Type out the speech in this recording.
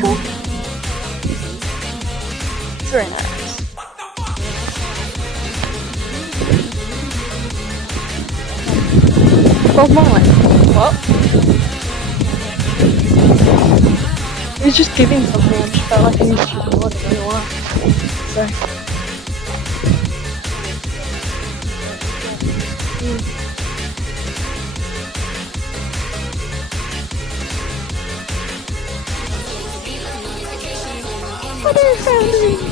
cool. It's very nice. Well, mine. What? He was just giving something. I just felt like I needed to record it. I don't know why. So. What is happening?